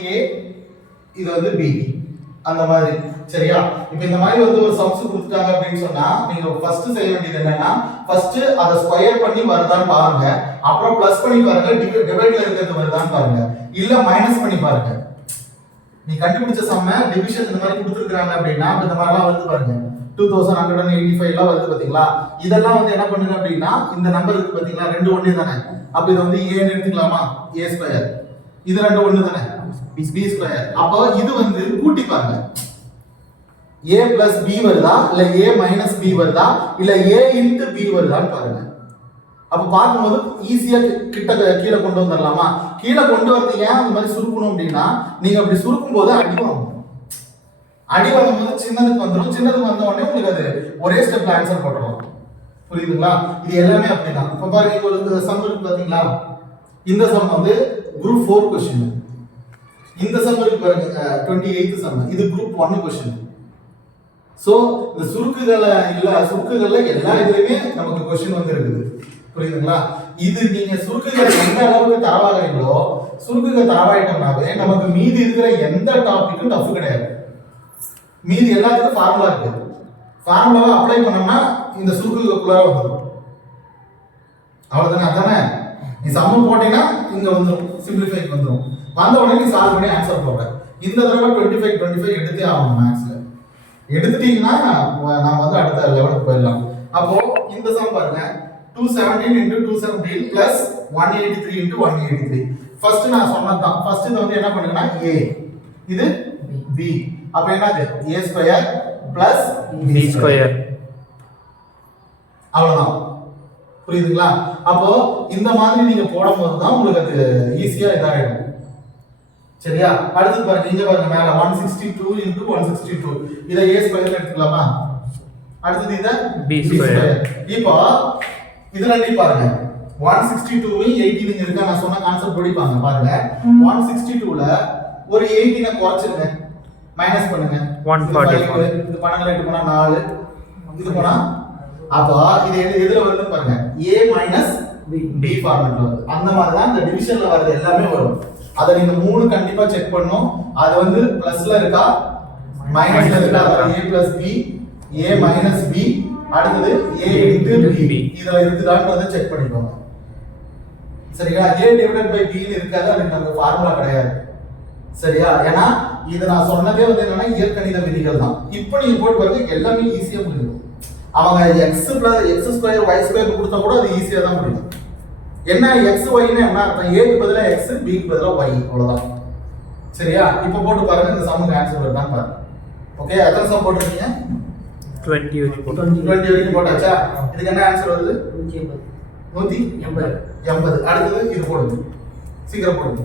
A இது வந்து B அந்த மாதிரி சரியா. இப்போ இந்த மாதிரி வந்து ஒரு சம்ஸ் கொடுத்துட்டாங்க அப்படினு சொன்னா நீங்க ஃபர்ஸ்ட் செய்ய வேண்டியது என்னன்னா ஃபர்ஸ்ட் அத ஸ்கொயர் பண்ணி வருதான்னு பாருங்க, அப்புறம் பிளஸ் பண்ணி பாருங்க, டிவைட்ல இருக்கிறது வருதான்னு பாருங்க, இல்ல மைனஸ் பண்ணி பாருங்க. நீ கண்டுபிடிச்ச சம்ம டிவிஷன் இந்த மாதிரி கொடுத்துருக்காங்க அப்படினா இந்த மாதிரிலாம் வருது பாருங்க. 2185 ல வருது பாத்தீங்களா. இதெல்லாம் வந்து என்ன பண்ணுங்க அப்படினா இந்த நம்பர் இருக்கு பாத்தீங்களா, ரெண்டு ஒண்ணே தானே. அப்ப இது வந்து a ன்னு எடுத்துக்கலாமா, a2. இது ரெண்டு ஒண்ணு தானே, b2. அப்ப இது வந்து கூட்டி பாருங்க. a plus b வருதா இல்ல a b வருதா இல்ல a into b வருதான்னு பாருங்க. அப்ப பாக்கும்போது ஈஸியா கிட்ட கீழ கொண்டு வந்துடலாமா. கீழ கொண்டு வரது ஏன் அந்த மாதிரி சுருக்கணும் அப்படின்னா நீங்க அப்படி சுருக்கும் போது அடி வாங்கும். அடி வாங்கும்போது சின்னதுக்கு வந்துடும், சின்னதுக்கு வந்த உடனே உங்களுக்கு அது ஒரே ஸ்டெப்ல ஆன்சர் போட்டுறலாம். புரியுதுங்களா. இது எல்லாமே அப்படிதான். இப்ப பாருங்க ஒரு சம் இருக்கு பாத்தீங்களா, இந்த சம் வந்து குரூப் 4 क्वेश्चन. இந்த சம் இருக்கு பாருங்க 28th சம், இது குரூப் 1 क्वेश्चन. சோ இந்த சுருக்குகள எல்லா இதுலயுமே நமக்கு क्वेश्चन வந்து இருக்குது. புரியுதுங்களா. இது நீங்க சுருக்குகள் எந்த அளவுக்கு தரவாகிறீங்களோ, சுருக்குகள் தரவாயிட்டோம்னாவே நமக்கு மீதி இருக்கிற எந்த டாபிக்கும் டஃப் கிடையாது. மீதி எல்லாத்துக்கும் ஃபார்முலா இருக்கு. ஃபார்முலாவை அப்ளை பண்ணோம்னா இந்த சுருக்குகளுக்குள்ள வந்துடும். அவ்வளவுதானே. அதானே நீ சம்ம போட்டீங்கன்னா இங்க வந்துடும், சிம்பிளிஃபைக்கு வந்துடும். வந்த உடனே நீ சால்வ் பண்ணி ஆன்சர் போடுற. இந்த தடவை 25 எடுத்தே ஆகணும். மேக்ஸ்ல எடுத்துட்டீங்கன்னா நாம வந்து அடுத்த லெவலுக்கு போயிடலாம். அப்போ இந்த சம் பாருங்க 217 into 217 plus 183 into 183. ஃபர்ஸ்ட் நான் சொன்னதான். ஃபர்ஸ்ட் இது வந்து என்ன பண்ணுங்கன்னா a, இது b. அப்ப என்னது a2 plus b2. அவ்வளவுதான். புரியுதுங்களா. அப்போ இந்த மாதிரி நீங்க போடும்போது தான் உங்களுக்கு அது ஈஸியா இதாயிடும். சரியா. அடுத்து பாருங்க, இங்க பாருங்க மேல 162 into 162. இத a2 எடுத்துக்கலாமா. அடுத்து இத b2. இப்போ இது ரெண்டையும் பாருங்க. 162 18 இங்க இருக்கா, நான் சொன்ன கான்செப்ட் படிப்பாங்க பாருங்க. 162 ல ஒரு 18 குறைச்சிருங்க, மைனஸ் பண்ணுங்க. 144. இது பண்ணல, இது பண்ணா 4, இது பண்ணா அப்போ இது எதுல வருது பாருங்க, a minus b ஃபார்மட்ல வருது. அந்த மாதிரி தான் இந்த டிவிஷன்ல வரது எல்லாமே வரும். அத நீங்க மூணு கண்டிப்பா செக் பண்ணனும். அது வந்து பிளஸ்ல இருக்கா மைனஸ்ல இருக்கா, a plus b, a minus b, அடுத்து a into b இதுல இருக்குதான்றதை செக் பண்ணிக்கோங்க. சரியா. a divided by b ன்னு இருக்காது, அதுக்கு நமக்கு ஃபார்முலா கிடையாது. சரியா. ஏன்னா இது நான் சொன்னதே வந்து என்னன்னா இயற்கணித விதிகள் தான். இப்போ நீங்க போட்டு பாருங்க எல்லாமே ஈஸியா புரியும். அவங்க x plus x2 y2 கொடுத்தா கூட அது ஈஸியா தான் முடியும். என்ன x y ன்னா என்ன அர்த்தம், a க்கு பதிலா x, b க்கு பதிலா y, அவ்வளவுதான். சரியா. இப்போ போட்டு பாருங்க இந்த சம்முக்கு ஆன்சர் வருதான்னு பாருங்க. ஓகே, எத்தனை சம் போட்டுருக்கீங்க? 20 வரைக்கும் போட்டாச்சா. இதுக்கு என்ன ஆன்சர் வருது? 180. அடுத்து இது போடுங்க, சீக்கிரம் போடுங்க.